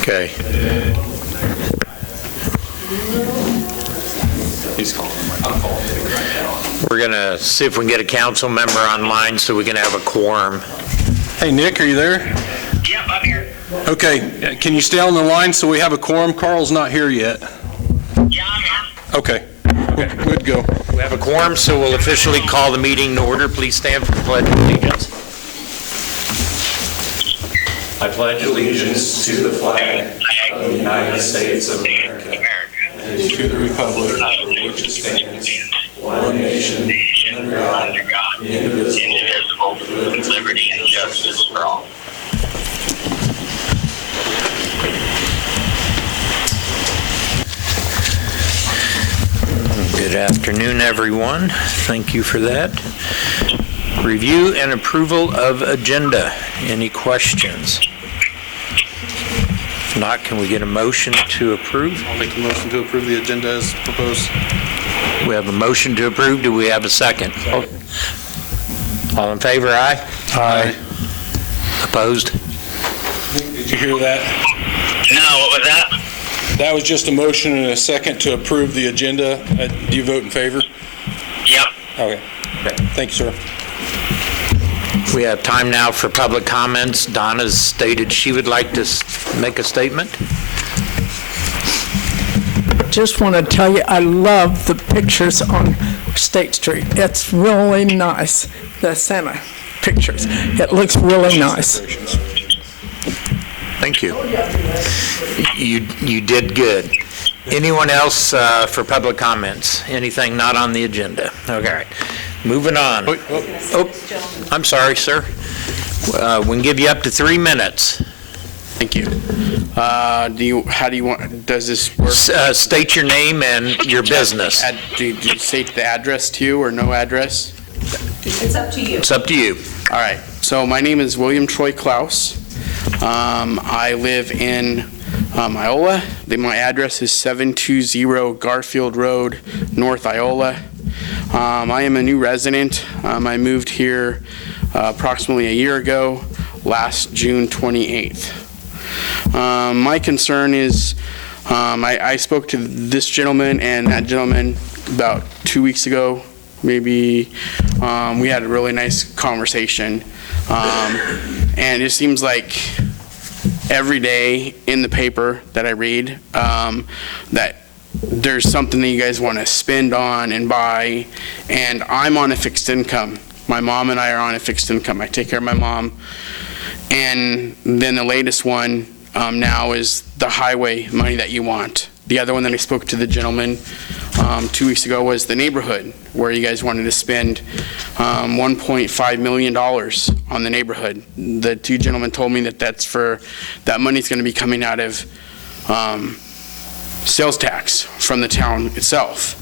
Okay. He's calling. I'm calling right now. We're going to see if we can get a council member online so we can have a quorum. Hey, Nick, are you there? Yep, I'm here. Okay, can you stay on the line so we have a quorum? Carl's not here yet. Yeah, I'm here. Okay, good go. We have a quorum, so we'll officially call the meeting to order. Please stand for the Pledge of Allegiance. I pledge allegiance to the flag of the United States of America and to the republic for which it stands, one nation, under God, indivisible, with liberty and justice for all. Good afternoon, everyone. Thank you for that. Review and approval of agenda. Any questions? If not, can we get a motion to approve? I'll make a motion to approve the agenda as proposed. We have a motion to approve. Do we have a second? All in favor, aye? Aye. Opposed? Did you hear that? No, what was that? That was just a motion and a second to approve the agenda. Do you vote in favor? Yep. Okay. Thank you, sir. We have time now for public comments. Donna's stated she would like to make a statement. Just want to tell you, I love the pictures on State Street. It's really nice, the Santa pictures. It looks really nice. Thank you. You did good. Anyone else for public comments? Anything not on the agenda? Okay. Moving on. Oh, I'm sorry, sir. We can give you up to 3 minutes. Thank you. How do you want, does this work? State your name and your business. Do you state the address to you or no address? It's up to you. It's up to you. All right. So my name is William Troy Klaus. I live in Iola. My address is 720 Garfield Road, North Iola. I am a new resident. I moved here approximately a year ago, last June 28th. My concern is, I spoke to this gentleman and that gentleman about 2 weeks ago, maybe. We had a really nice conversation. And it seems like every day in the paper that I read, that there's something that you guys want to spend on and buy, and I'm on a fixed income. My mom and I are on a fixed income. I take care of my mom. And then the latest one now is the highway money that you want. The other one that I spoke to the gentleman 2 weeks ago was the neighborhood, where you guys wanted to spend $1.5 million on the neighborhood. The two gentlemen told me that money's going to be coming out of sales tax from the town itself.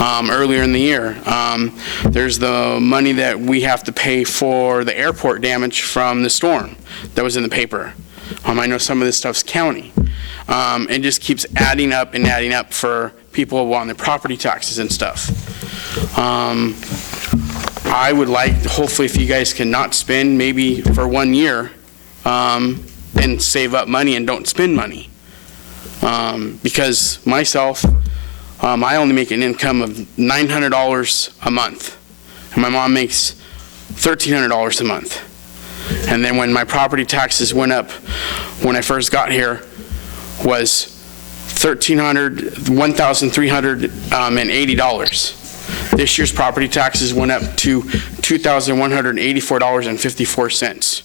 Earlier in the year, there's the money that we have to pay for the airport damage from the storm that was in the paper. I know some of this stuff's county. It just keeps adding up and adding up for people on their property taxes and stuff. I would like, hopefully, if you guys can not spend maybe for 1 year and save up money and don't spend money. Because myself, I only make an income of $900 a month, and my mom makes $1,300 a month. And then when my property taxes went up, when I first got here, was $1,380. This year's property taxes went up to $2,184.54.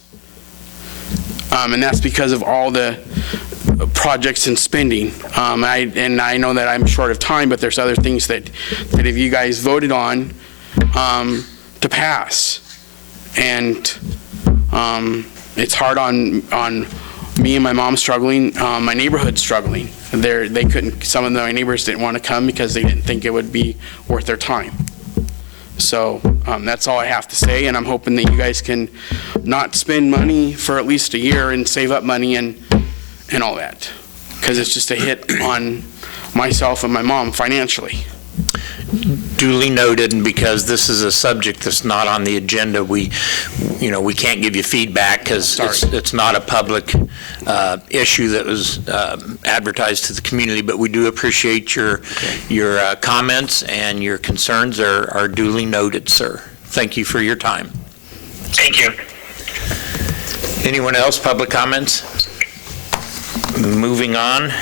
And that's because of all the projects and spending. And I know that I'm short of time, but there's other things that if you guys voted on to pass. And it's hard on me and my mom struggling, my neighborhood struggling. They couldn't, some of my neighbors didn't want to come because they didn't think it would be worth their time. So that's all I have to say, and I'm hoping that you guys can not spend money for at least a year and save up money and all that, because it's just a hit on myself and my mom financially. duly noted, and because this is a subject that's not on the agenda, we can't give you feedback because it's not a public issue that was advertised to the community, but we do appreciate your comments, and your concerns are duly noted, sir. Thank you for your time. Thank you. Anyone else, public comments? Moving on,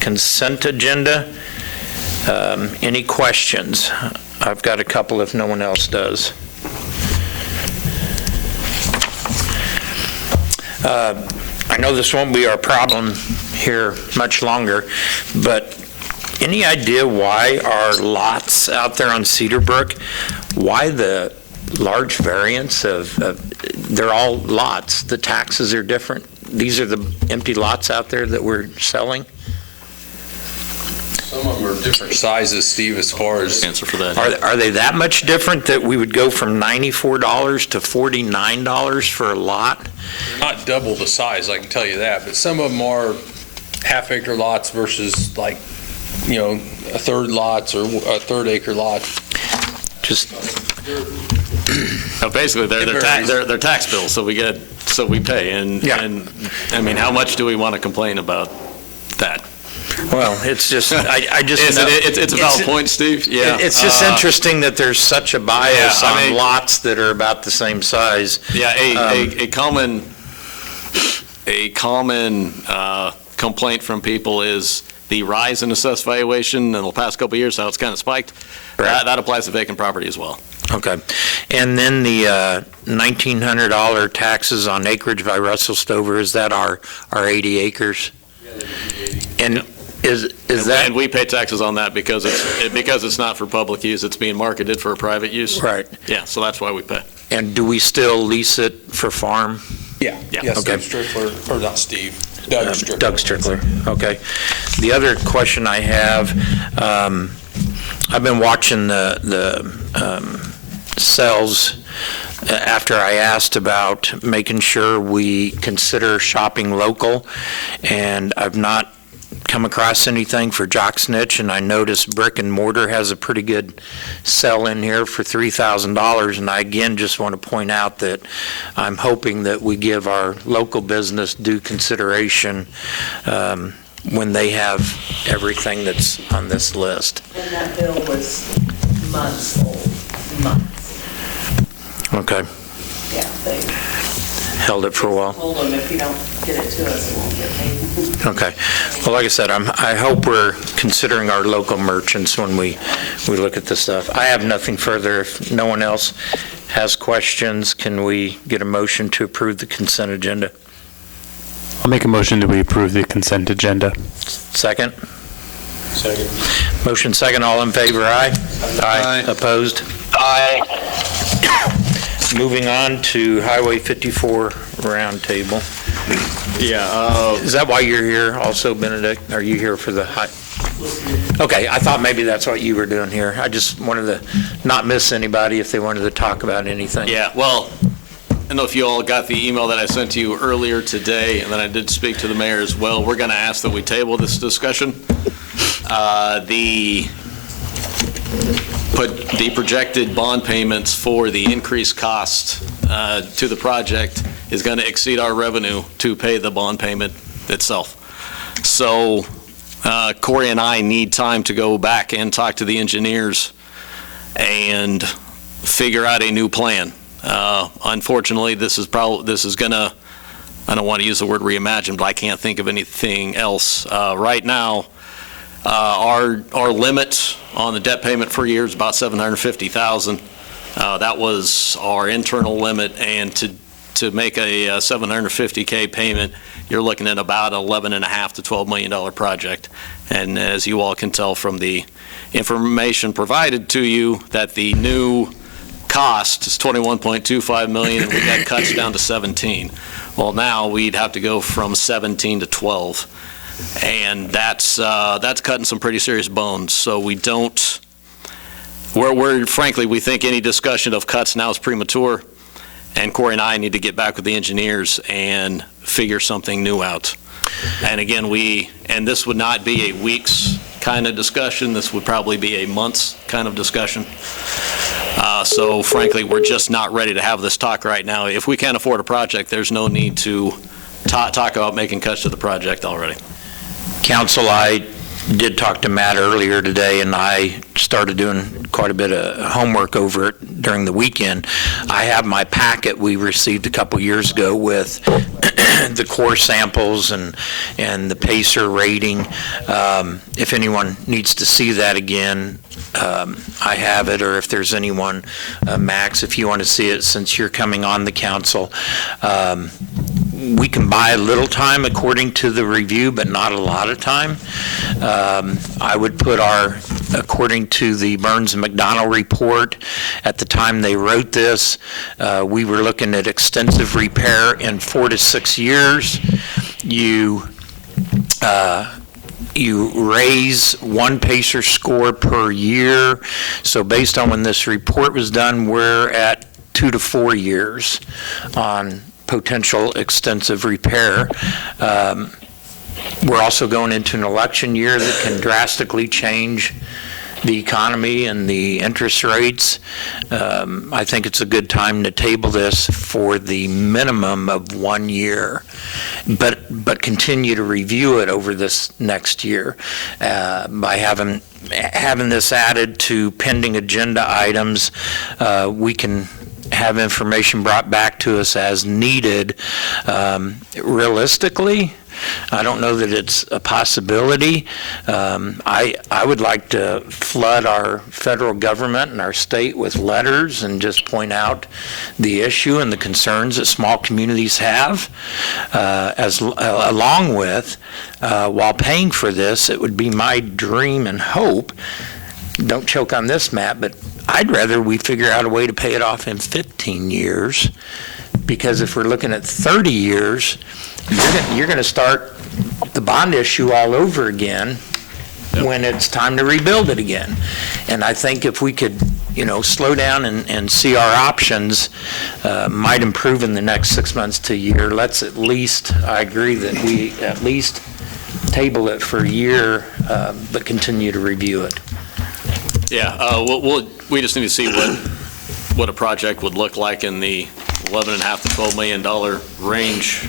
consent agenda. Any questions? I've got a couple if no one else does. I know this won't be our problem here much longer, but any idea why our lots out there on Cedar Brook, why the large variance of they're all lots, the taxes are different? These are the empty lots out there that we're selling? Some of them are different sizes, Steve, as far as... Answer for that. Are they that much different that we would go from $94 to $49 for a lot? Not double the size, I can tell you that, but some of them are half-acre lots versus like, a third lots or a third-acre lot. Just, No, basically, they're tax bills, so we pay, and I mean, how much do we want to complain about that? well, it's just, I just... It's a valid point, Steve, yeah. It's just interesting that there's such a bias Yeah, I on mean- lots that are about the same size. Yeah, a common complaint from people is the rise in assessed valuation in the past couple of years, how it's kind of spiked. Right. That applies to vacant property as well. Okay. And then the $1,900 taxes on acreage by Russell Stover, is that our 80 acres? And is that... And we pay taxes on that because it's not for public use, it's being marketed for private use. Right. Yeah, so that's why we pay. And do we still lease it for farm? Yeah. Yes, Okay. Steve Strickler, or not Steve, Doug Strickler. Doug Strickler, okay. The other question I have, I've been watching the sales after I asked about making sure we consider shopping local, and I've not come across anything for Jock Snitch, and I noticed Brick and Mortar has a pretty good sell in here for $3,000, and I again just want to point out that I'm hoping that we give our local business due consideration when they have everything that's on this list. And that bill was months old, months. Okay, Yeah, they held it for a while. told them if you don't get it to us, it won't get paid. Okay. Well, like I said, I hope we're considering our local merchants when we look at this stuff. I have nothing further. If no one else has questions, can we get a motion to approve the consent agenda? I'll make a motion that we approve the consent agenda. Second? Second. Motion second. All in favor, aye? Aye. Opposed? Aye. Moving on to Highway 54 roundtable. Yeah, Is that why you're here also, Benedict? Are you here for the Okay, I thought maybe that's what you were doing here. I just wanted to not miss anybody if they wanted to talk about anything. yeah, well, I don't know if you all got the email that I sent to you earlier today, and then I did speak to the mayor as well. We're going to ask that we table this discussion. The projected bond payments for the increased cost to the project is going to exceed our revenue to pay the bond payment itself. So Corey and I need time to go back and talk to the engineers and figure out a new plan. Unfortunately, this is going to, I don't want to use the word reimagine, but I can't think of anything else. Right now, our limit on the debt payment for a year is about $750,000. That was our internal limit, and to make a $750K payment, you're looking at about $11.5 to $12 million project. And as you all can tell from the information provided to you, that the new cost is $21.25 million, and we got cuts down to 17. Well, now we'd have to go from 17 to 12. And that's cutting some pretty serious bones. So we don't, frankly, we think any discussion of cuts now is premature, and Corey and I need to get back with the engineers and figure something new out. And again, and this would not be a week's kind of discussion. This would probably be a month's kind of discussion. So frankly, we're just not ready to have this talk right now. If we can't afford a project, there's no need to talk about making cuts to the project already. Council, I did talk to Matt earlier today, and I started doing quite a bit of homework over it during the weekend. I have my packet we received a couple years ago with the core samples and the PACER rating. If anyone needs to see that again, I have it, or if there's anyone, Max, if you want to see it since you're coming on the council. We can buy a little time according to the review, but not a lot of time. I would put according to the Burns and McDonald report, at the time they wrote this, we were looking at extensive repair in 4 to 6 years. You raise one PACER score per year. So based on when this report was done, we're at 2 to 4 years on potential extensive repair. We're also going into an election year that can drastically change the economy and the interest rates. I think it's a good time to table this for the minimum of 1 year, but continue to review it over this next year by having this added to pending agenda items. We can have information brought back to us as needed. Realistically, I don't know that it's a possibility. I would like to flood our federal government and our state with letters and just point out the issue and the concerns that small communities have, along with, while paying for this, it would be my dream and hope, don't choke on this, Matt, but I'd rather we figure out a way to pay it off in 15 years, because if we're looking at 30 years, you're going to start the bond issue all over again when it's time to rebuild it again. And I think if we could, slow down and see our options, might improve in the next 6 months to a year. Let's at least, I agree that we at least table it for a year, but continue to review it. Yeah, we just need to see what a project would look like in the $11.5 to $12 million range,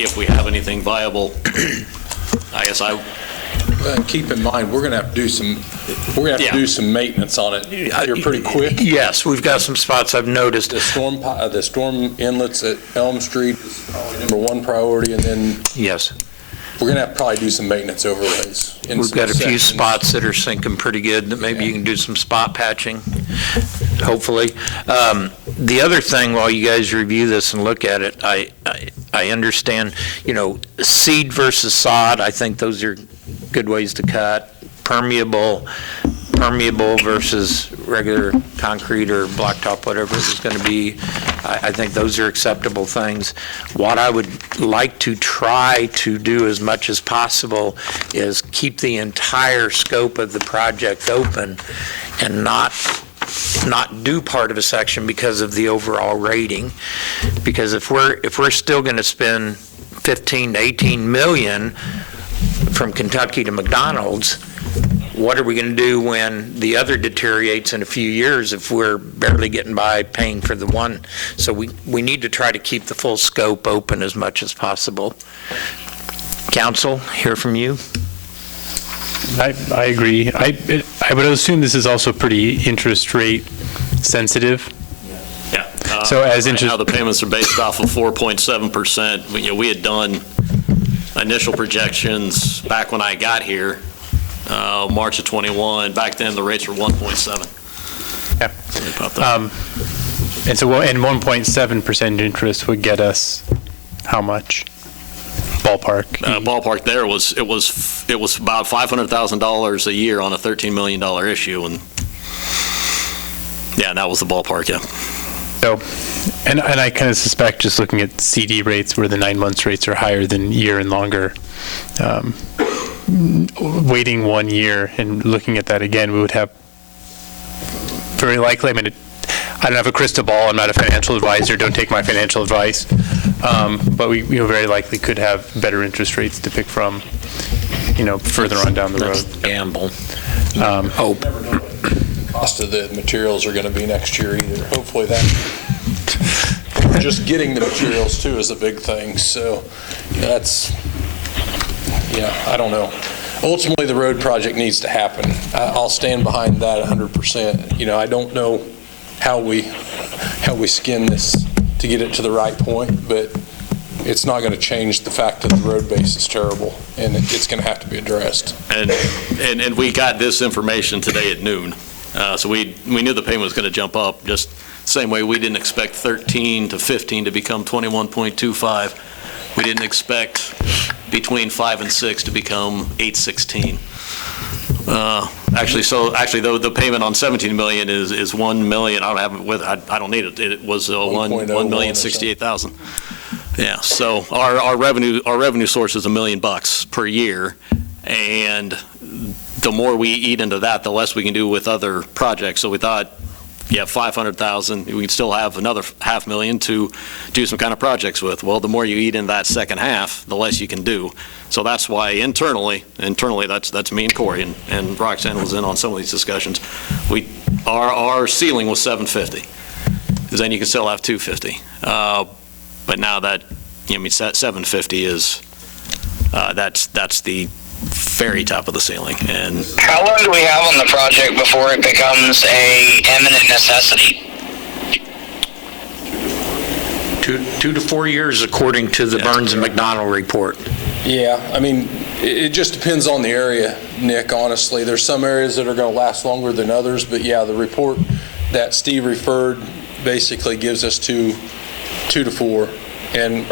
if we have anything viable. I guess keep in mind, we're going to have to do some maintenance on it. You're pretty quick. Yes, we've got some spots I've noticed. The storm inlets at Elm Street is probably #1 priority, and then yes, we're going to have to probably do some maintenance overlays. We've got a few spots that are sinking pretty good that maybe you can do some spot patching, hopefully. The other thing, while you guys review this and look at it, I understand, seed versus sod. I think those are good ways to cut. Permeable versus regular concrete or blacktop, whatever it's going to be. I think those are acceptable things. What I would like to try to do as much as possible is keep the entire scope of the project open and not do part of a section because of the overall rating. Because if we're still going to spend 15 to 18 million from Kentucky to McDonald's, what are we going to do when the other deteriorates in a few years if we're barely getting by paying for the one? So we need to try to keep the full scope open as much as possible. Council, hear from you. I agree. I would assume this is also pretty interest rate sensitive. Yeah. So as right now the payments are based off of 4.7%. We had done initial projections back when I got here, March of 21. Back then the rates were 1.7. Yeah. And 1.7% interest would get us how much? Ballpark. Ballpark there was about $500,000 a year on a $13 million issue, and yeah, that was the ballpark. Yeah. So, and I kind of suspect, just looking at CD rates where the 9 months rates are higher than year and longer, waiting 1 year and looking at that again, we would have very likely, I don't have a crystal ball, I'm not a financial advisor, don't take my financial advice, but we very likely could have better interest rates to pick from further on down the road. That's the gamble. Hope. Cost of the materials are going to be next year either. Hopefully that, just getting the materials too is a big thing. So that's, I don't know. Ultimately, the road project needs to happen. I'll stand behind that 100%. I don't know how we skin this to get it to the right point, but it's not going to change the fact that the road base is terrible, and it's going to have to be addressed. And we got this information today at noon. So we knew the payment was going to jump up, just the same way we didn't expect 13 to 15 to become 21.25. We didn't expect between 5 and 6 to become 816. Actually, though, the payment on 17 million is 1 million. I don't have it with. I don't need it. It was 1,068,000. Yeah. So our revenue source is $1 million per year, and the more we eat into that, the less we can do with other projects. So we thought, 500,000, we can still have another $500,000 to do some kind of projects with. Well, the more you eat in that second half, the less you can do. So that's why internally, that's me and Corey, and Roxanne was in on some of these discussions. Our ceiling was 750, because then you can still have 250. But now that, 750 is, that's the very top of the ceiling. And how long do we have on the project before it becomes a eminent necessity? 2 to 4 years, according to the Burns and McDonald report. Yeah, it just depends on the area, Nick, honestly. There's some areas that are going to last longer than others, but the report that Steve referred basically gives us 2 to 4, and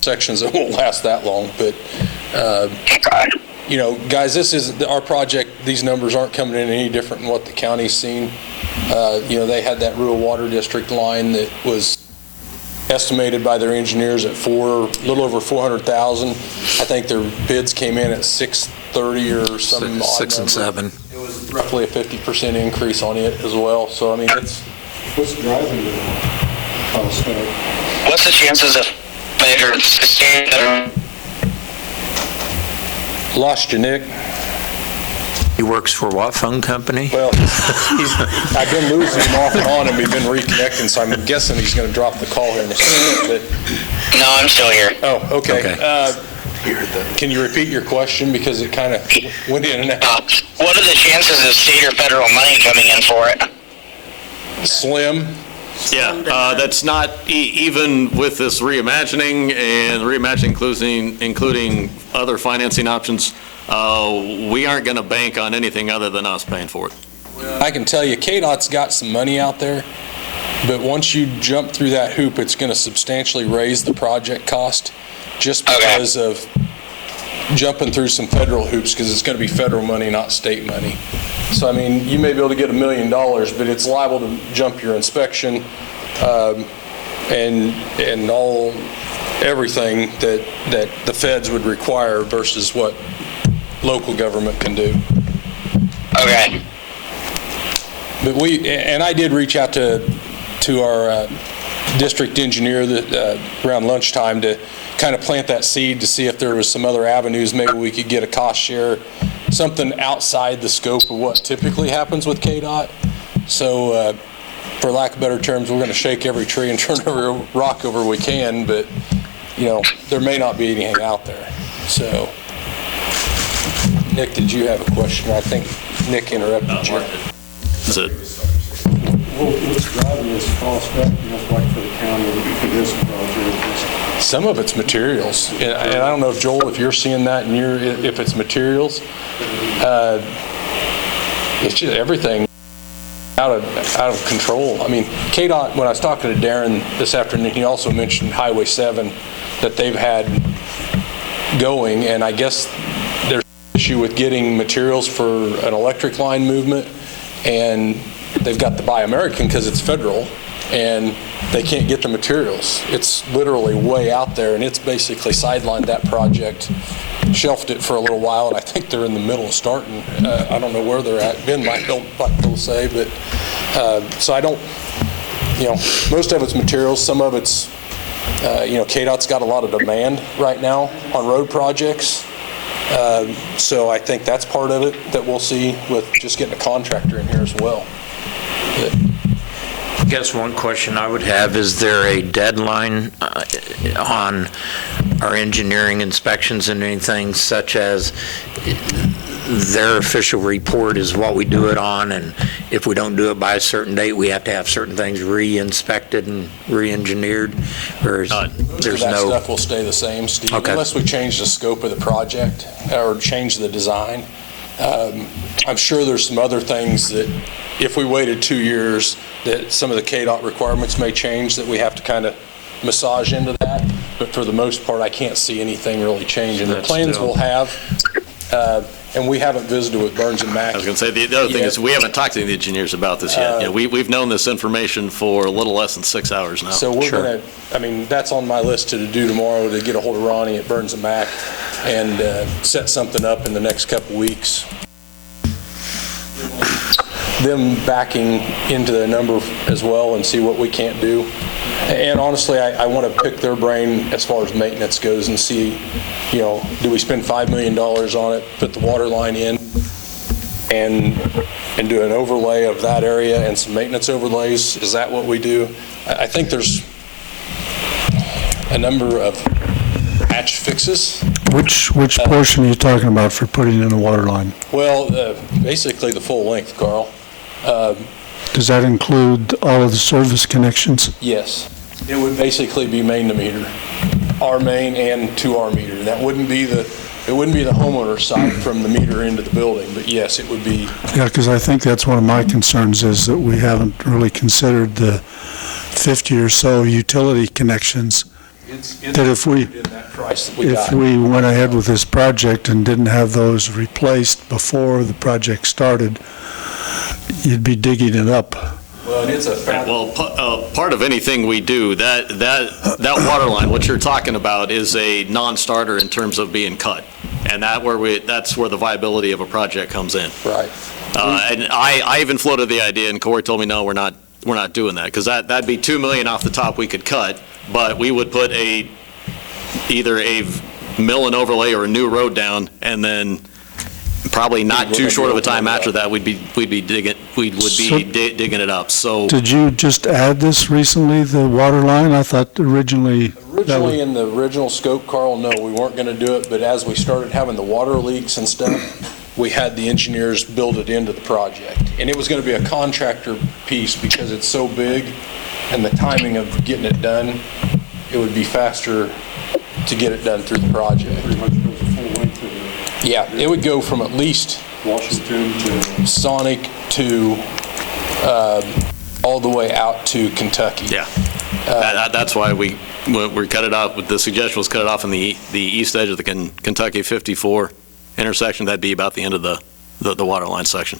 sections that won't last that long. But, guys, this is our project. These numbers aren't coming in any different than what the county's seen. They had that rural water district line that was estimated by their engineers at a little over 400,000. I think their bids came in at 630 or something. 6 and 7. It was roughly a 50% increase on it as well. So it's What's driving the cost of? What's the chances of later sustaining? Lost you, Nick. He works for what phone company? Well, I've been losing him off and on, and we've been reconnecting, so I'm guessing he's going to drop the call here in a second. No, I'm still here. Oh, okay. Can you repeat your question, because it kind of went in and out? What are the chances of state or federal money coming in for it? Slim. Yeah, that's not, even with this reimagining and reimagining including other financing options, we aren't going to bank on anything other than us paying for it. I can tell you, KDOT's got some money out there, but once you jump through that hoop, it's going to substantially raise the project cost, just because of jumping through some federal hoops, because it's going to be federal money, not state money. So, you may be able to get $1 million, but it's liable to jump your inspection and everything that the feds would require versus what local government can do. Okay. But I did reach out to our district engineer around lunchtime to kind of plant that seed to see if there was some other avenues. Maybe we could get a cost share, something outside the scope of what typically happens with KDOT. So for lack of better terms, we're going to shake every tree and turn every rock over we can, but there may not be anything out there. So Nick, did you have a question? I think Nick interrupted you. That's it. What's driving this cost up, like for the county for this project? Some of it's materials, and I don't know if Joel, if you're seeing that, and if it's materials, it's just everything out of control. KDOT. When I was talking to Darren this afternoon, he also mentioned Highway 7 that they've had going, and I guess there's an issue with getting materials for an electric line movement, and they've got to buy American because it's federal, and they can't get the materials. It's literally way out there, and it's basically sidelined that project, shelved it for a little while, and I think they're in the middle of starting. I don't know where they're at. Ben might be able to say, but so I don't, most of it's materials. Some of it's, KDOT's got a lot of demand right now on road projects, So I think that's part of it that we'll see with just getting a contractor in here as well. I guess one question I would have, is there a deadline on our engineering inspections and anything, such as their official report is what we do it on, and if we don't do it by a certain date, we have to have certain things re-inspected and re-engineered, or there's That no... stuff will stay the same, Steve, Okay. unless we change the scope of the project or change the design. I'm sure there's some other things that if we waited 2 years, that some of the KDOT requirements may change, that we have to kind of massage into that. But for the most part, I can't see anything really changing. The That's plans still- we'll have, and we haven't visited with Burns and Mack. I was going to say, the other thing is, we haven't talked to the engineers about this yet. We've known this information for a little less than 6 hours now. So we're going to, that's on my list to do tomorrow, to get a hold of Ronnie at Burns and Mack and set something up in the next couple weeks. Them backing into the number as well and see what we can't do. And honestly, I want to pick their brain as far as maintenance goes and see, do we spend $5 million on it, put the water line in, and do an overlay of that area and some maintenance overlays? Is that what we do? I think there's a number of patch fixes. Which portion are you talking about for putting in a water line? Well, basically the full length, Carl. Does that include all of the service connections? Yes. It would basically be main to meter, our main and to our meter. That wouldn't be the homeowner side from the meter into the building, but yes, it would be. Yeah, because I think that's one of my concerns, is that we haven't really considered the 50 or so utility connections. That if we went ahead with this project and didn't have those replaced before the project started, you'd be digging it up. Well, and it's a fact. Well, part of anything we do, that water line, what you're talking about, is a non-starter in terms of being cut. And that's where the viability of a project comes in. Right. And I even floated the idea, and Corey told me, no, we're not doing that, because that'd be $2 million off the top we could cut, but we would put either a mill and overlay or a new road down, and then probably not too short of a time after that, we'd be digging it up. So Did you just add this recently, the water line? I thought originally in the original scope, Carl, no, we weren't going to do it, but as we started having the water leaks and stuff, we had the engineers build it into the project. And it was going to be a contractor piece because it's so big, and the timing of getting it done, it would be faster to get it done through the project. pretty much goes the full length of it. Yeah, it would go from at least Washington to Sonic to all the way out to Kentucky. yeah, that's why we cut it off. The suggestion was cut it off in the east edge of the Kentucky 54 intersection. That'd be about the end of the water line section.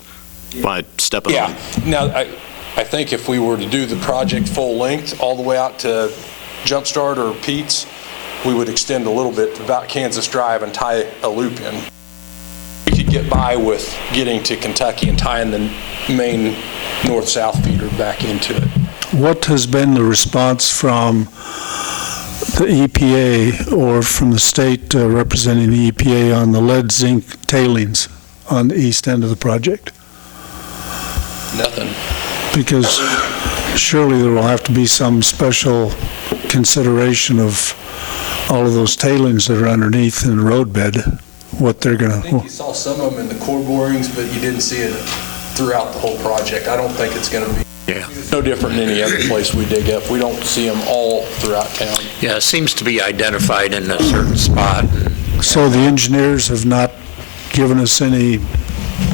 By stepping on. Now, I think if we were to do the project full length all the way out to Jumpstart or Pete's, we would extend a little bit to about Kansas Drive and tie a loop in. We could get by with getting to Kentucky and tying the main north-south feeder back into it. What has been the response from the EPA or from the state representing the EPA on the lead zinc tailings on the east end of the project? Nothing. Because surely there will have to be some special consideration of all of those tailings that are underneath in the roadbed, what they're going I think you saw some of them in the core borings, but you didn't see it throughout the whole project. I don't think it's going to be no different than any other place we dig up. We don't see them all throughout town. Yeah, it seems to be identified in a certain spot. So the engineers have not given us any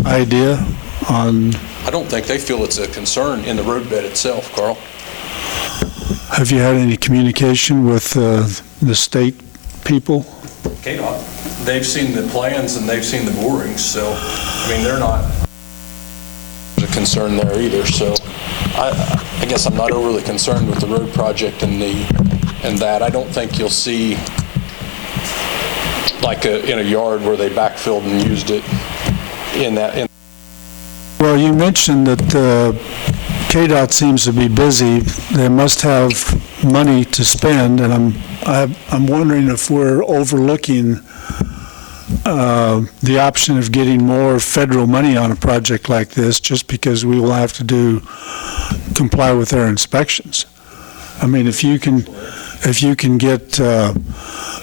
idea on... I don't think they feel it's a concern in the roadbed itself, Carl. Have you had any communication with the state people? KDOT, they've seen the plans and they've seen the borings, so, they're not a concern there either, so I guess I'm not overly concerned with the road project and that. I don't think you'll see like in a yard where they backfilled and used it in that. Well, you mentioned that KDOT seems to be busy. They must have money to spend, and I'm wondering if we're overlooking the option of getting more federal money on a project like this, just because we will have to comply with their inspections. I mean, if you can get a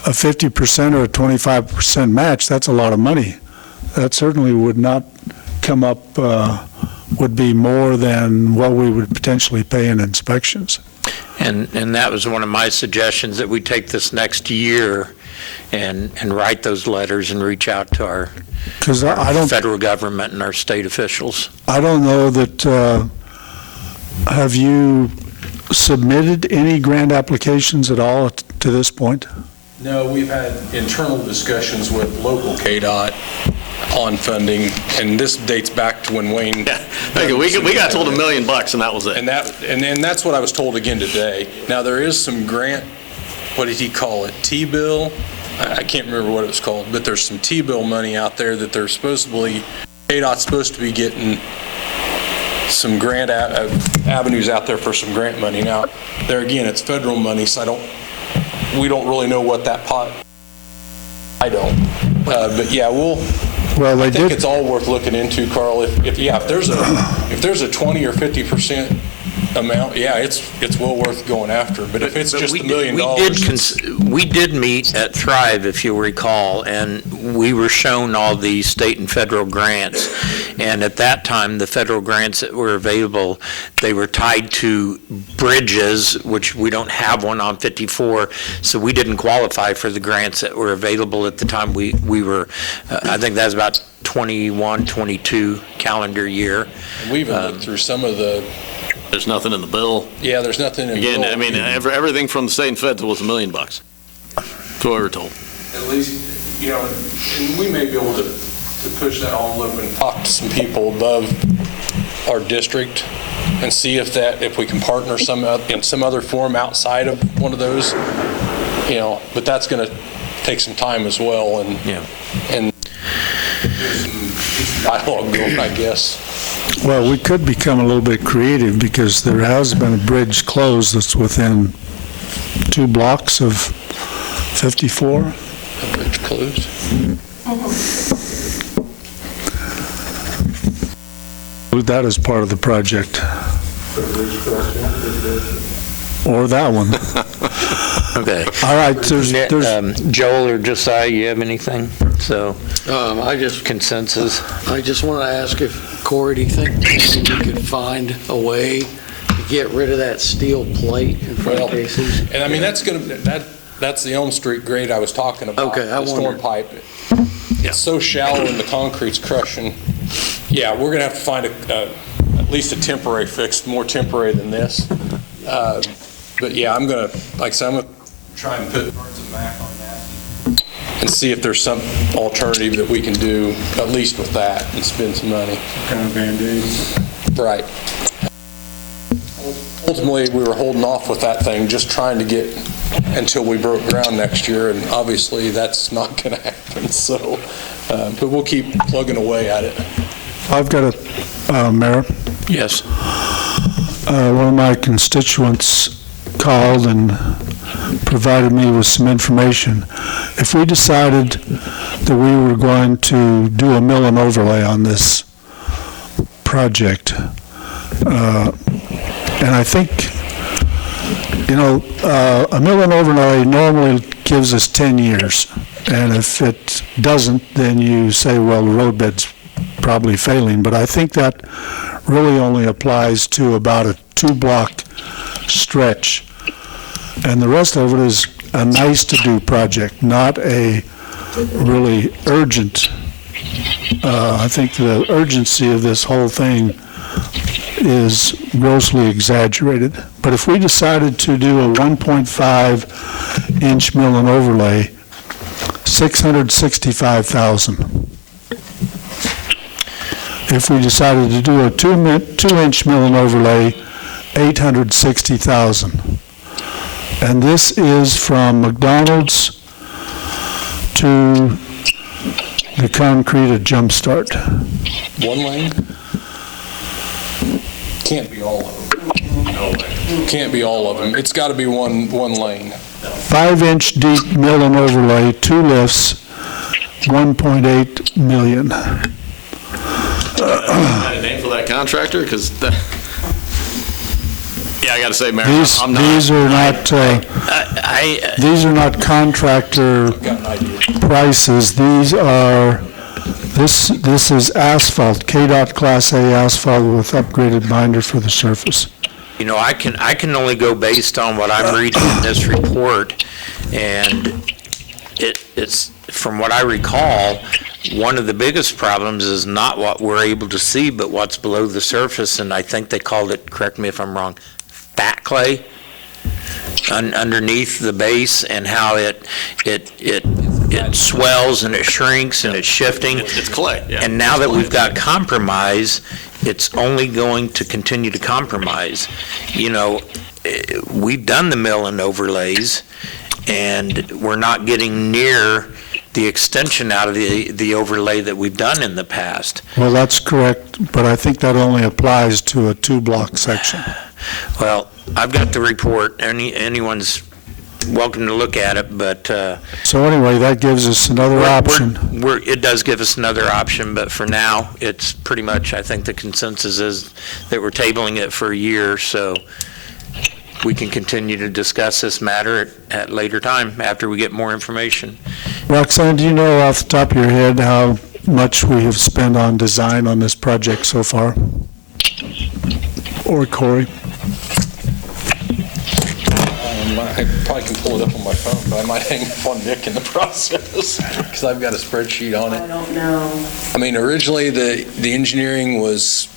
50% or a 25% match, that's a lot of money. That certainly would not come up, would be more than what we would potentially pay in inspections. And that was one of my suggestions, that we take this next year and write those letters and reach out to our federal government and our state officials. I don't know that, have you submitted any grant applications at all to this point? No, we've had internal discussions with local KDOT on funding, and this dates back to when Wayne. Yeah, we got told $1 million and that was it. And that's what I was told again today. Now, there is some grant, what did he call it, T-bill? I can't remember what it was called, but there's some T-bill money out there that they're KDOT's supposed to be getting some grant avenues out there for some grant money. Now, there again, it's federal money, so we don't really know what that pot. I don't. But yeah, I think it's all worth looking into, Carl. If there's a 20 or 50% amount, yeah, it's well worth going after. But if it's just $1 million, we did meet at Thrive, if you'll recall, and we were shown all the state and federal grants. And at that time, the federal grants that were available, they were tied to bridges, which we don't have one on 54, so we didn't qualify for the grants that were available at the time. We were, I think that was about 21, 22 calendar year. And we even looked through some of the. There's nothing in the bill. Yeah, there's nothing in the bill. Again, I mean, everything from the state and feds was $1 million. That's what we were told. At least, and we may be able to push that envelope and talk to some people above our district and see if we can partner in some other form outside of one of those, but that's going to take some time as well, and some dialogue going, I guess. Well, we could become a little bit creative, because there has been a bridge closed that's within 2 blocks of 54. A bridge closed? That is part of the project. Or that one. Okay. All right, there's Joel or Josiah, you have anything? So, consensus? I just want to ask if, Corey, do you think maybe we could find a way to get rid of that steel plate in front of Casey's? And I mean, that's the Elm Street grade I was talking about. Okay, the storm pipe. It's so shallow and the concrete's crushing. Yeah, we're gonna have to find at least a temporary fix, more temporary than this. But yeah, I'm gonna try and put parts of Mac on that and see if there's some alternative that we can do, at least with that, and spend some money. kind of Band-Aid. Right. Ultimately, we were holding off with that thing, just trying to get until we broke ground next year, and obviously that's not going to happen. So, but we'll keep plugging away at it. I've got Mayor. Yes. One of my constituents called and provided me with some information. If we decided that we were going to do a mill and overlay on this project, and I think, a mill and overlay normally gives us 10 years. And if it doesn't, then you say, well, the roadbed's probably failing. But I think that really only applies to about a 2-block stretch. And the rest of it is a nice-to-do project, not a really urgent. I think the urgency of this whole thing is grossly exaggerated. But if we decided to do a 1.5-inch mill and overlay, $665,000. If we decided to do a 2-inch mill and overlay, $860,000. And this is from McDonald's to the concrete at Jumpstart. One lane? Can't be all of them. No way. Can't be all of them. It's got to be one lane. 5-inch deep mill and overlay, 2 lifts, 1.8 million. Got a name for that contractor? Because, yeah, I got to say, Mayor, I'm not. These are not contractor prices. These are, this is asphalt, KDOT Class A asphalt with upgraded binder for the surface. You know, I can only go based on what I'm reading in this report, and it's, from what I recall, one of the biggest problems is not what we're able to see, but what's below the surface, and I think they called it, correct me if I'm wrong, fat clay underneath the base, and how it swells and it shrinks and it's shifting. It's clay, yeah. And now that we've got compromise, it's only going to continue to compromise. You know, we've done the mill and overlays, and we're not getting near the extension out of the overlay that we've done in the past. Well, that's correct, but I think that only applies to a 2-block section. Well, I've got the report. Anyone's welcome to look at it, but so anyway, that gives us another option. It does give us another option, but for now, it's pretty much, I think the consensus is that we're tabling it for a year, so we can continue to discuss this matter at a later time after we get more information. Roxanne, do you know off the top of your head how much we have spent on design on this project so far? Or Corey? I probably can pull it up on my phone, but I might hang up on Nick in the process because I've got a spreadsheet on it. I don't know. I mean, originally the engineering was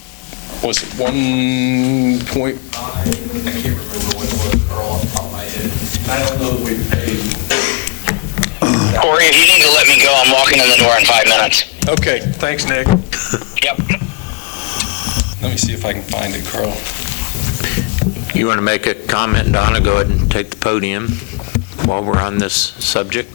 it 1.5? I can't remember what it was, Earl, off the top of my head. I don't know that we paid. Corey, if you need to let me go, I'm walking in the door in 5 minutes. Okay, thanks, Nick. Yep. Let me see if I can find it, Carl. You want to make a comment, Donna? Go ahead and take the podium while we're on this subject.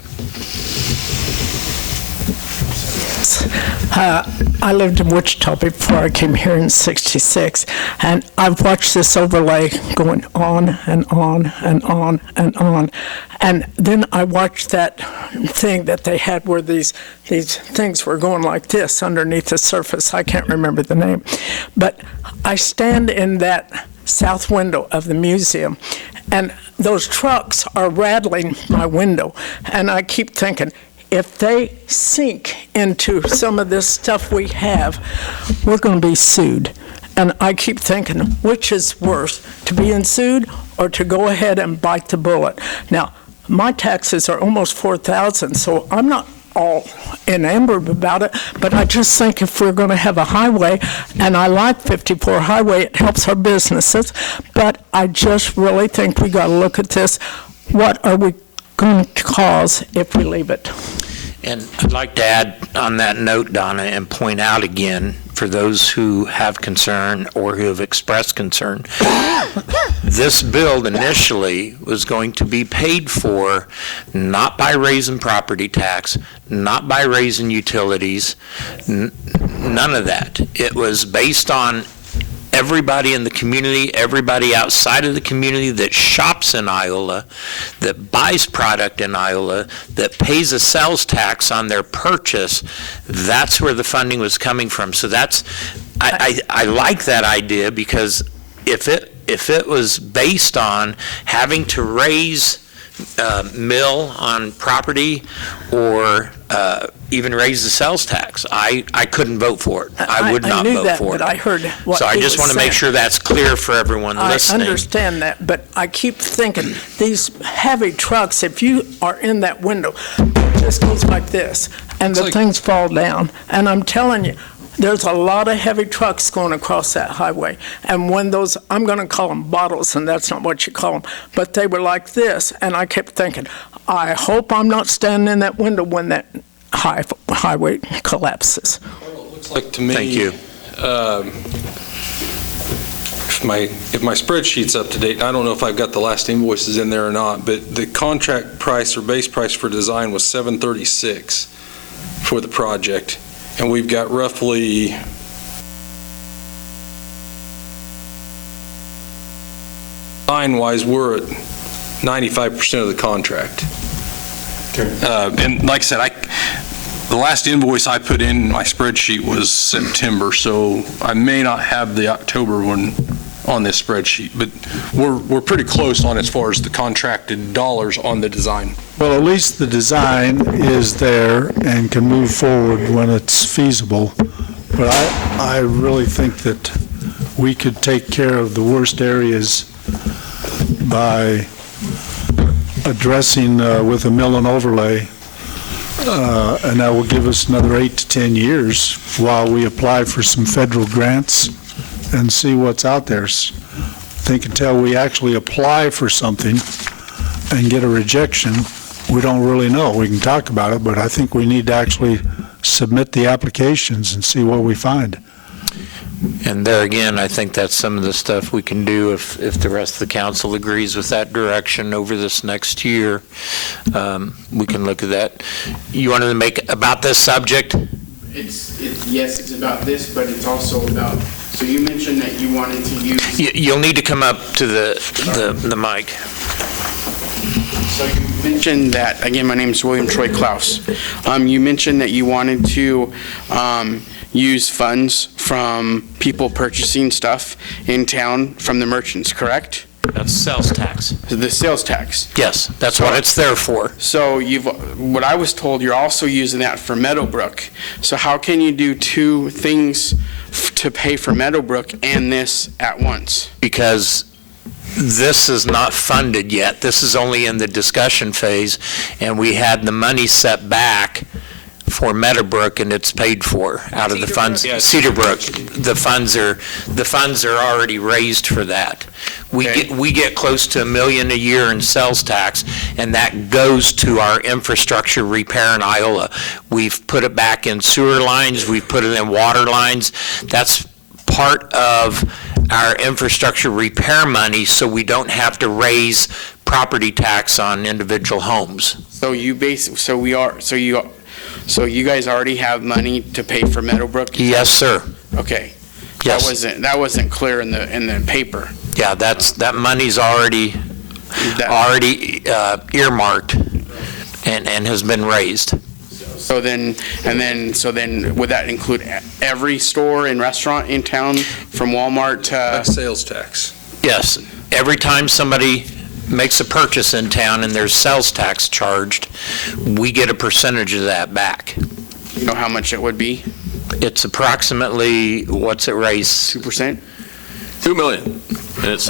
I lived in Wichita before I came here in '66, and I've watched this overlay going on and on and on and on. And then I watched that thing that they had where these things were going like this underneath the surface. I can't remember the name. But I stand in that south window of the museum, and those trucks are rattling my window. And I keep thinking, if they sink into some of this stuff we have, we're going to be sued. And I keep thinking, which is worse, to be sued or to go ahead and bite the bullet? Now, my taxes are almost $4,000, so I'm not all enamored about it, but I just think if we're going to have a highway, and I like 54 Highway, it helps our businesses, but I just really think we got to look at this. What are we going to cause if we leave it? And I'd like to add on that note, Donna, and point out again, for those who have concern or who have expressed concern, this build initially was going to be paid for not by raising property tax, not by raising utilities, none of that. It was based on everybody in the community, everybody outside of the community that shops in Iola, that buys product in Iola, that pays a sales tax on their purchase. That's where the funding was coming from. So that's, I like that idea, because if it was based on having to raise mill on property or even raise the sales tax, I couldn't vote for it. I would not vote for it. But I heard what So I just want to make sure that's clear for everyone listening. I understand that, but I keep thinking, these heavy trucks, if you are in that window, it just goes like this, and the things fall down. And I'm telling you, there's a lot of heavy trucks going across that highway. And when those, I'm going to call them bottles, and that's not what you call them, but they were like this, and I kept thinking, I hope I'm not standing in that window when that highway collapses. Well, it looks like to me. Thank you. If my spreadsheet's up to date, and I don't know if I've got the last invoices in there or not, but the contract price or base price for design was $736 for the project. And we've got roughly design-wise, we're at 95% of the contract. And like I said, the last invoice I put in my spreadsheet was September, so I may not have the October one on this spreadsheet, but we're pretty close on as far as the contracted dollars on the design. Well, at least the design is there and can move forward when it's feasible. But I really think that we could take care of the worst areas by addressing with a mill and overlay, and that will give us another 8 to 10 years while we apply for some federal grants and see what's out there. I think until we actually apply for something and get a rejection, we don't really know. We can talk about it, but I think we need to actually submit the applications and see what we find. And there again, I think that's some of the stuff we can do if the rest of the council agrees with that direction over this next year. We can look at that. You wanted to make about this subject? Yes, it's about this, but it's also about, so you mentioned that you wanted to use. You'll need to come up to the mic. So you mentioned that, again, my name is William Troy Klaus. You mentioned that you wanted to use funds from people purchasing stuff in town from the merchants, correct? That's sales tax. The sales tax. Yes, that's what it's there for. So what I was told, you're also using that for Meadowbrook. So how can you do two things to pay for Meadowbrook and this at once? Because this is not funded yet. This is only in the discussion phase, and we had the money set back for Meadowbrook, and it's paid for out of the funds. Cedarbrook, the funds are already raised for that. We get close to $1 million a year in sales tax, and that goes to our infrastructure repair in Iola. We've put it back in sewer lines, we've put it in water lines. That's part of our infrastructure repair money, so we don't have to raise property tax on individual homes. So so you guys already have money to pay for Meadowbrook? Yes, sir. Okay. Yes. That wasn't clear in the paper. Yeah, that money's already earmarked and has been raised. So then would that include every store and restaurant in town from Walmart to? That's sales tax. Yes. Every time somebody makes a purchase in town and there's sales tax charged, we get a percentage of that back. You know how much it would be? It's approximately, what's it raise? 2%? $2 million. And it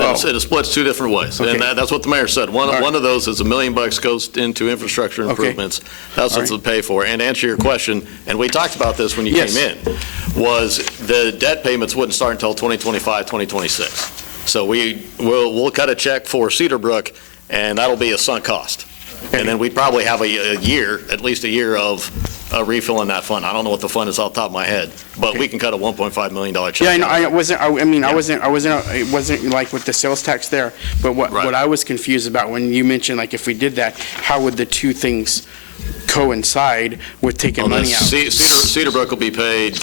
splits two different ways. Okay. And that's what the mayor said. One of those is $1 million goes into infrastructure improvements. That's what it'll pay for. And to answer your question, and we talked about this when you came in, was the debt payments wouldn't start until 2025, 2026. So we'll cut a check for Cedarbrook, and that'll be a sunk cost. And then we'd probably have at least a year of refilling that fund. I don't know what the fund is off the top of my head, but we can cut a $1.5 million check. Yeah, I know. It wasn't like with the sales tax there, but what I was confused about when you mentioned, like, if we did that, how would the two things coincide with taking money out? Cedarbrook will be paid,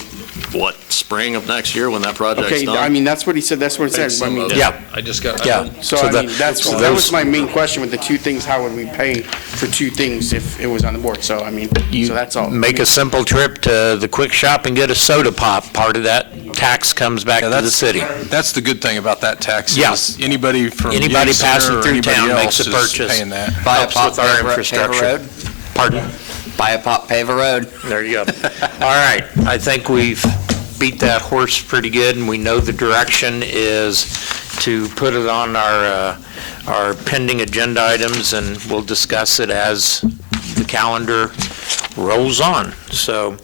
spring of next year when that project's done? Okay, I mean, that's what he said, that's what it said. I just got. So I mean, that was my main question with the two things, how would we pay for two things if it was on the board? So, I mean, so that's all. Make a simple trip to the quick shop and get a soda pop. Part of that tax comes back to the city. That's the good thing about that tax. Yes. Anybody passing through town makes a purchase. Paying that. Helps with our infrastructure. Pardon? Buy a pop, pave a road. There you go. All right, I think we've beat that horse pretty good, and we know the direction is to put it on our pending agenda items, and we'll discuss it as the calendar rolls on. So,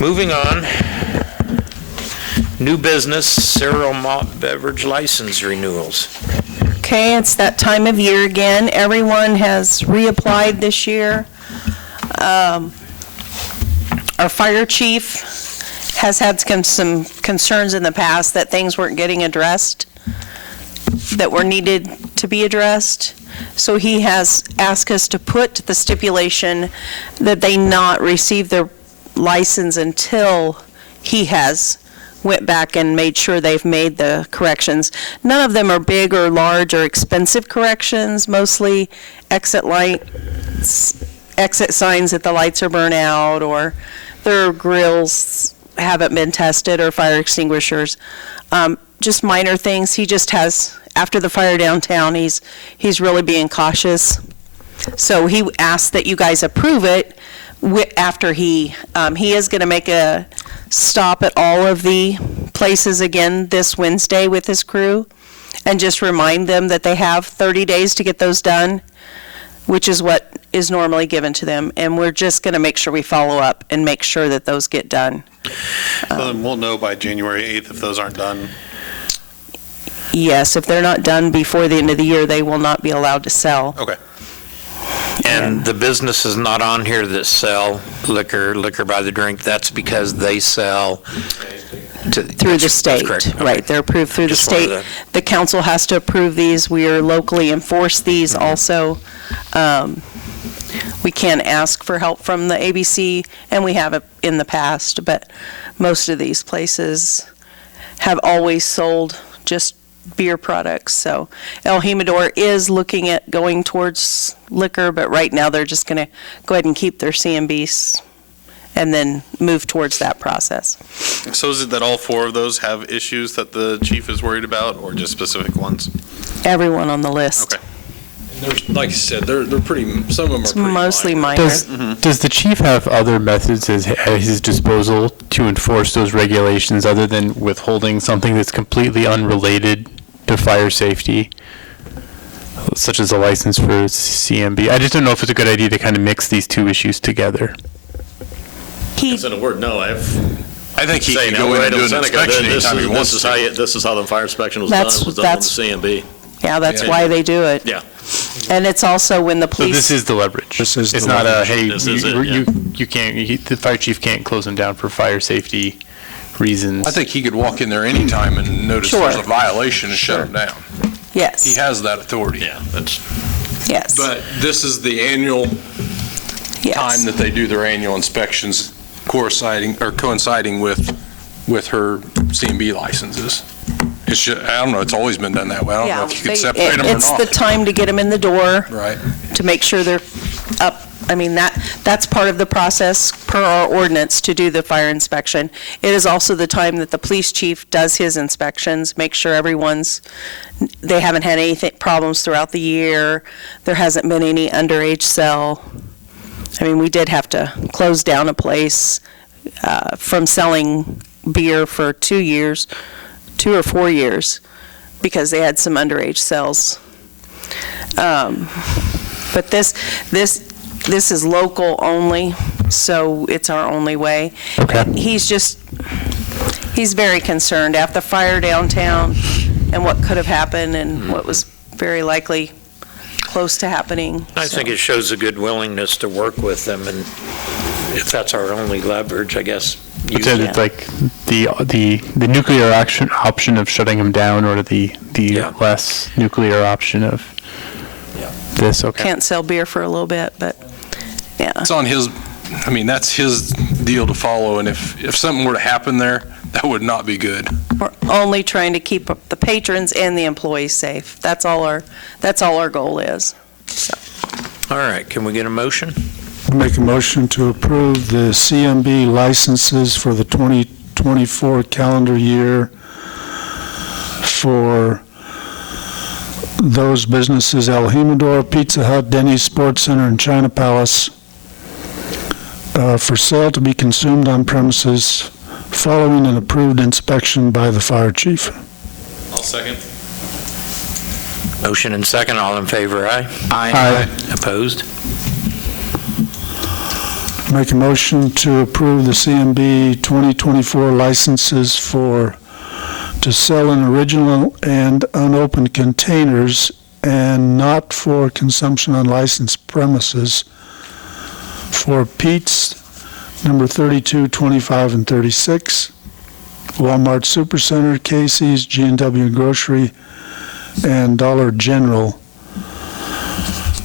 moving on, new business, cereal malt beverage license renewals. Okay, it's that time of year again. Everyone has reapplied this year. Our fire chief has had some concerns in the past that things weren't getting addressed, that were needed to be addressed. So he has asked us to put the stipulation that they not receive their license until he has went back and made sure they've made the corrections. None of them are big or large or expensive corrections, mostly exit lights exit signs that the lights are burnt out, or their grills haven't been tested, or fire extinguishers. Just minor things. He just has, after the fire downtown, he's really being cautious. So he asked that you guys approve it after he is going to make a stop at all of the places again this Wednesday with his crew, and just remind them that they have 30 days to get those done, which is what is normally given to them. And we're just going to make sure we follow up and make sure that those get done. Then we'll know by January 8th if those aren't done. Yes, if they're not done before the end of the year, they will not be allowed to sell. Okay. And the businesses not on here that sell liquor by the drink, that's because they sell Through the state, right, they're approved through the Just wanted state. The council has to approve these, we are locally enforce these also. We can ask for help from the ABC, and we have it in the past, but most of these places have always sold just beer products. So El Jimador is looking at going towards liquor, but right now they're just going to go ahead and keep their CMBs and then move towards that process. So is it that all 4 of those have issues that the chief is worried about, or just specific ones? Everyone on the list. Okay. There's, like you said, they're pretty, some of them are It's pretty mostly minor. Does the chief have other methods at his disposal to enforce those regulations other than withholding something that's completely unrelated to fire safety, such as a license for CMB? I just don't know if it's a good idea to kind of mix these two issues together. It's in a word, no, I think he say can now, go in right and do on an Seneca, inspection anytime he wants to. This is how the fire inspection was done, That's- it was done on the that's- CMB. Yeah, that's why they do it. Yeah. And it's also when the So police. this is the leverage. This is It's the not leverage. a, hey, This is it, you can't, the fire chief can't close them down for fire safety reasons. I think he could walk in there anytime and notice Sure. there's a violation and shut him down. He Yes, has that authority. Yeah, that's, yes, But this is the annual time yes. that they do their annual inspections coinciding with her CMB licenses. It's just, I don't know, it's always been done that way. I don't know Yeah, if you could they- separate them or It's the not. time to get them in the door, Right. to make sure they're up. I mean, that's part of the process per our ordinance to do the fire inspection. It is also the time that the police chief does his inspections, make sure they haven't had any problems throughout the year. There hasn't been any underage sell. I mean, we did have to close down a place from selling beer for 2 or 4 years, because they had some underage sales. But this is local only, so it's our only way. Okay. He's very concerned after the fire downtown and what could have happened and what was very likely close to happening. I think it shows a good willingness to work with them, and if that's our only leverage, I guess. It's like the nuclear option of shutting them down, or the less nuclear option of this. Okay. Can't sell beer for a little bit, but yeah. It's on his, I mean, that's his deal to follow, and if something were to happen there, that would not be good. We're only trying to keep the patrons and the employees safe. That's all our goal is. All right, can we get a motion? Make a motion to approve the CMB licenses for the 2024 calendar year for those businesses: El Jimador, Pizza Hut, Denny's Sports Center, and China Palace, for sale to be consumed on premises following an approved inspection by the fire chief. I'll second. Motion and second, all in favor, aye? Aye. Opposed? Make a motion to approve the CMB 2024 licenses to sell in original and unopened containers and not for consumption on licensed premises for Pete's, number 32, 25, and 36, Walmart Supercenter, Casey's, G&W Grocery, and Dollar General,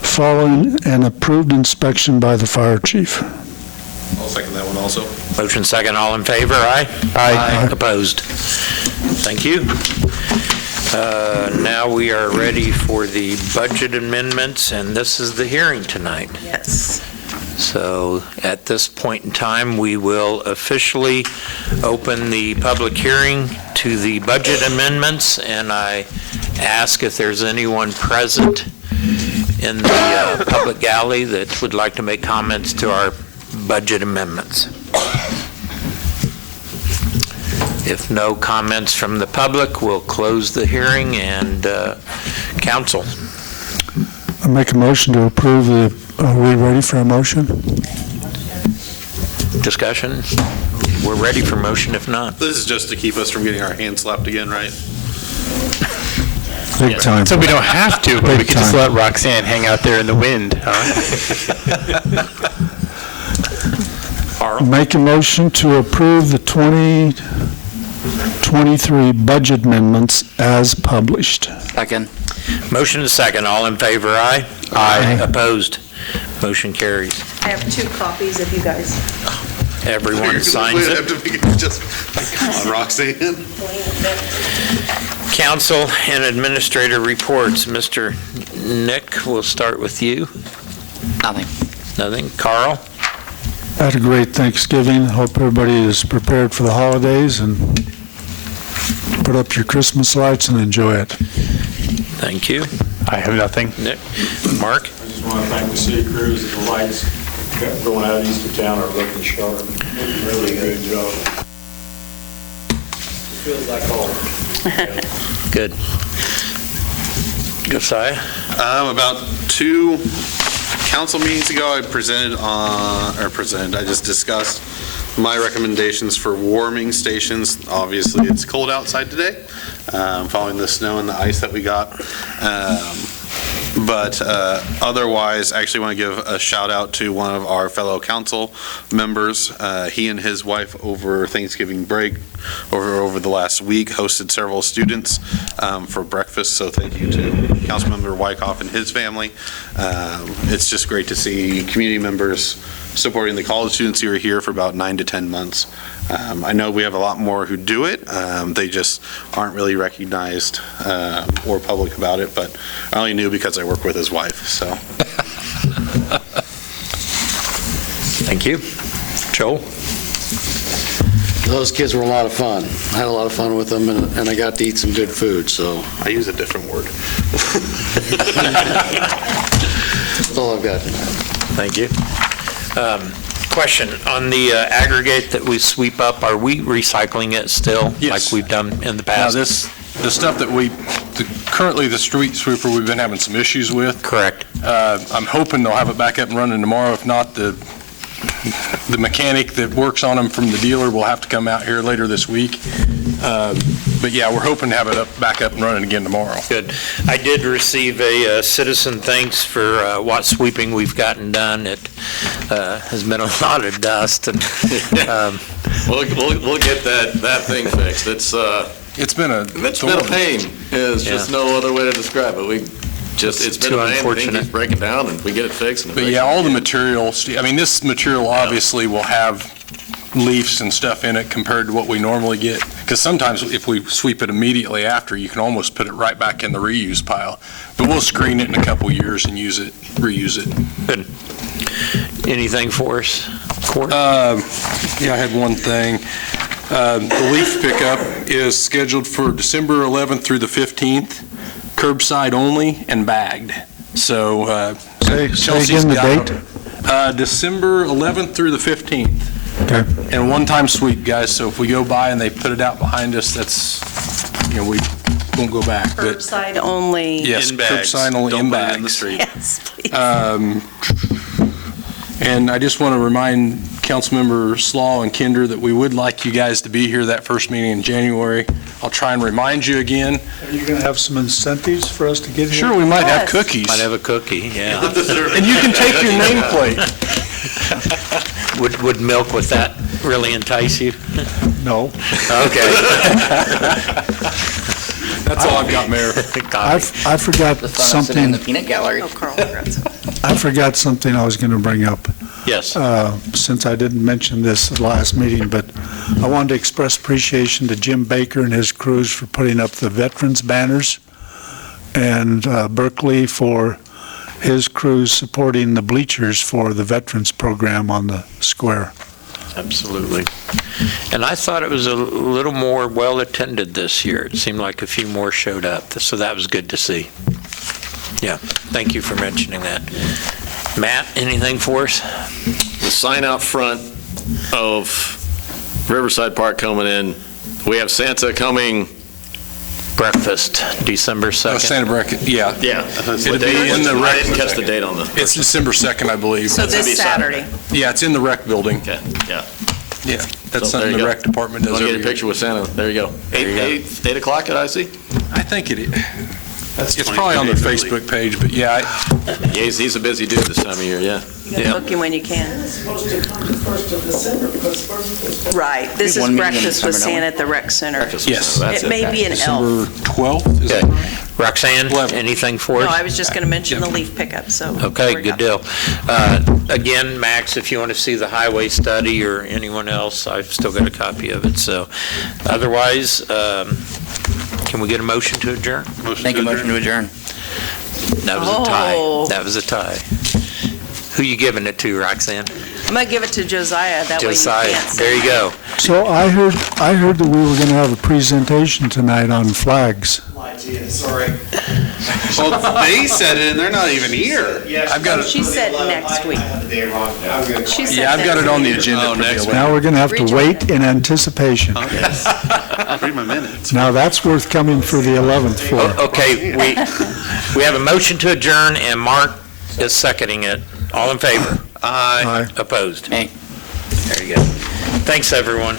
following an approved inspection by the fire chief. I'll second that one also. Motion second, all in favor, aye? Aye. Opposed? Thank you. Now we are ready for the budget amendments, and this is the hearing tonight. Yes. So at this point in time, we will officially open the public hearing to the budget amendments, and I ask if there's anyone present in the public gallery that would like to make comments to our budget amendments. If no comments from the public, we'll close the hearing and council. I make a motion to approve are we ready for a motion? Discussion? We're ready for motion if not. This is just to keep us from getting our hands slapped again, right? Big time. So we don't have to, but Big we could just time. let Roxanne hang out there in the wind, huh? Make a motion to approve the 2023 budget amendments as published. Second. Motion is second. All in favor, aye? Aye. Opposed? Motion carries. I have 2 copies if you guys. Everyone signs it. Just, come on, Roxanne. Council and administrator reports. Mr. Nick, we'll start with you. Nothing. Nothing. Carl? Had a great Thanksgiving. Hope everybody is prepared for the holidays and put up your Christmas lights and enjoy it. Thank you. I have nothing. Nick? Mark? I just want to thank the city crews and the lights going out east of town are looking sharp. Really good job. Feels like home. Good. Josiah? About 2 council meetings ago, I I just discussed my recommendations for warming stations. Obviously, it's cold outside today, following the snow and the ice that we got. But otherwise, I actually want to give a shout out to one of our fellow council members. He and his wife over Thanksgiving break, over the last week, hosted several students for breakfast. So thank you to Councilmember Wyckoff and his family. It's just great to see community members supporting the college students who are here for about 9 to 10 months. I know we have a lot more who do it. They just aren't really recognized or public about it, but I only knew because I work with his wife, so. Thank you. Joel? Those kids were a lot of fun. I had a lot of fun with them, and I got to eat some good food, so. I use a different word. That's all I've got tonight. Thank you. Question, on the aggregate that we sweep up, are we recycling it still? Yes. Like we've done in the Now, past? the stuff that currently the street sweeper, we've been having some issues with. Correct. I'm hoping they'll have it back up and running tomorrow. If not, the mechanic that works on them from the dealer will have to come out here later this week. But yeah, we're hoping to have it back up and running again tomorrow. Good. I did receive a citizen thanks for what sweeping we've gotten done. It has been a lot of dust. And We'll get that thing fixed. It's been a pain. It's just no other way to describe it. It's been too a pain. unfortunate. Things keep breaking down, and we get it fixed. But yeah, all the materials, I mean, this material obviously will have leaves and stuff in it compared to what we normally get. Because sometimes if we sweep it immediately after, you can almost put it right back in the reuse pile. But we'll screen it in a couple years and reuse it. Good. Anything for us, Court? Yeah, I had one thing. The leaf pickup is scheduled for December 11th through the 15th, curbside only and bagged. So Say again the date? December 11th through the 15th. Okay. And a one-time sweep, guys, so if we go by and they put it out behind us, that's, we won't go back. But Curbside only. yes, In bags. curbside only Don't in put it bags. in the street. Yes, please. And I just want to remind Councilmember Slaw and Kinder that we would like you guys to be here that first meeting in January. I'll try and remind you again. Are you going to have some incentives for us to get here? Sure, we might have Yes. cookies. Might have a cookie, yeah. And you can take your nameplate. Would milk with that really entice you? No. Okay. That's all I've got, Mayor. I forgot The fun of sitting in something, the peanut gallery. Oh, Carl regrets it. I forgot something I was going to bring up. Yes. Since I didn't mention this at the last meeting, but I wanted to express appreciation to Jim Baker and his crews for putting up the veterans banners, and Berkeley for his crews supporting the bleachers for the Veterans Program on the square. Absolutely. And I thought it was a little more well-attended this year. It seemed like a few more showed up, so that was good to see. Yeah, thank you for mentioning that. Matt, anything for us? The sign out front of Riverside Park coming in, we have Santa coming. Breakfast, December 2nd. Oh, Santa Breakfast, yeah. Yeah. It'll be in the I rec. didn't catch the date on the. It's December 2nd, I believe. So this Saturday. Yeah, it's in the rec building. Okay, yeah. Yeah, that's So there something you the go. rec department does Want to every get a year. picture with Santa? There you go. 8 o'clock at IC? I think it is. It's probably on their Facebook page, but yeah, Yeah, he's a busy dude this time of year, yeah. You gotta book him when you can. It's supposed to come the 1st of December, because first was. Right, this is breakfast with Santa at the rec center. Yes. It may be an December elf. 12th, is that Okay. right? Roxanne, anything for No, us? I was just gonna mention the leaf pickup, so. Okay, worry good about deal. Again, Max, if you want to see the highway study or anyone else, I've still got a copy of it, so. Otherwise, can we get a motion to adjourn? Make a motion to adjourn. That was a tie. Oh. That was a tie. Who you giving it to, Roxanne? I'm gonna give it to Josiah, that way you Josiah, can't say. there you go. So I heard that we were going to have a presentation tonight on flags. Sorry. Well, they said it and they're not even here. I've got it. She said next week. She said Yeah, I've got next it on the week. agenda for the 11th. Now we're going to have to wait in anticipation. Read my minutes. Now that's worth coming for the 11th for. Okay, we have a motion to adjourn, and Mark is seconding it. All in favor? Aye. Opposed? Hey. There you go. Thanks, everyone.